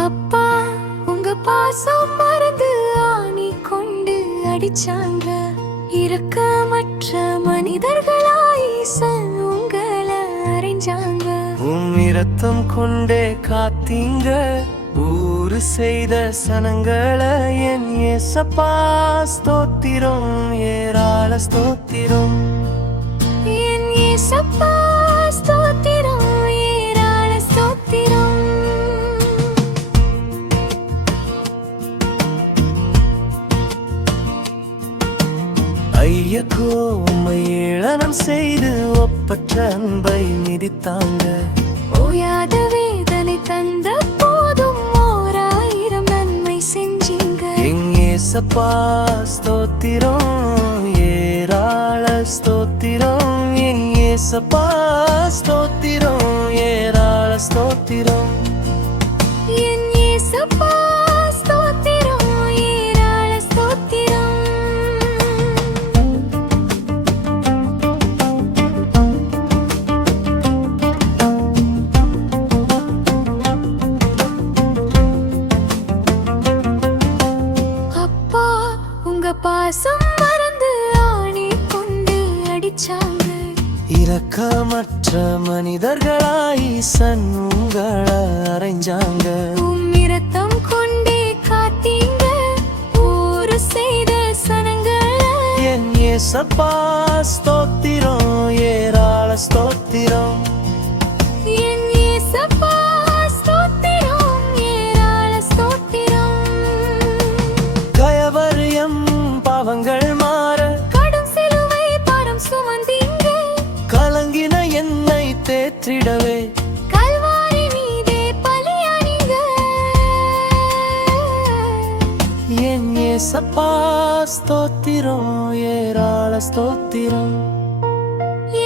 அப்பா உங்க பாசம் மறந்து ஆணி கொண்டு அடிச்சாங்க. இரக்கமற்ற மனிதர்களாய் உங்களை அறைஞ்சாங்க. இரத்தம் கொண்டே காத்தீங்க ஊரு செய்த சனங்களை. என் ஏசப்பா ஸ்தோத்திரம், ஏராள ஸ்தோத்திரம். என் ஏசப்பா ஸ்தோத்திரம், ஏராள ஸ்தோத்திரம். ஐயக்கோ உம்மை ஏளனம் செய்து ஒப்பற்ற அன்பை மிதித்தாங்க. ஓயாத வேதனை தந்த போதும் 1000 நன்மை செஞ்சீங்க. என் ஏசப்பா ஸ்தோத்திரம், ஏராள ஸ்தோத்திரம். என் ஏசப்பா ஸ்தோத்திரம், ஏராள ஸ்தோத்திரம். என் ஏசப்பா ஸ்தோத்திரம், ஏராள ஸ்தோத்திரம். அப்பா உங்க பாசம் மறந்து ஆணி கொண்டு அடிச்சாங்க. இரக்கமற்ற மனிதர்களாய் உங்களை அறைஞ்சாங்க. இரத்தம் கொண்டே காத்தீங்க ஊரு செய்த சனங்களை. என் ஏசப்பா ஸ்தோத்திரம், ஏராள ஸ்தோத்திரம். என் ஏசப்பா ஸ்தோத்திரம், ஏராள ஸ்தோத்திரம். கயவரியம் பாவங்கள் மாற கடும் சிலுவை பாரம் சுமந்தீங்க. கலங்கின என்னை தேற்றிடவே கல்வாரி மீதே பலியானீங்க. என் ஏசப்பா ஸ்தோத்திரம், ஏராள ஸ்தோத்திரம்.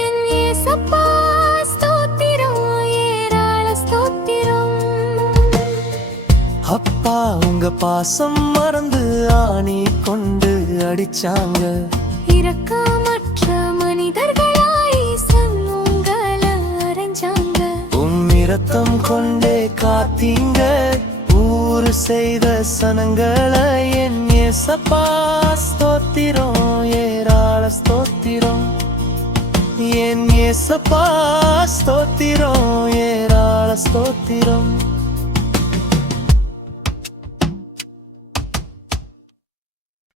என் ஏசப்பா ஸ்தோத்திரம், ஏராள ஸ்தோத்திரம். அப்பா உங்க பாசம் மறந்து ஆணி கொண்டு அடிச்சாங்க. இரக்கமற்ற மனிதர்களாய் உங்களை அறைஞ்சாங்க. இரத்தம் கொண்டே காத்தீங்க ஊரு செய்த சனங்களை. என் ஏசப்பா ஸ்தோத்திரம், ஏராள ஸ்தோத்திரம். என் ஏசப்பா ஸ்தோத்திரம், ஏராள ஸ்தோத்திரம்.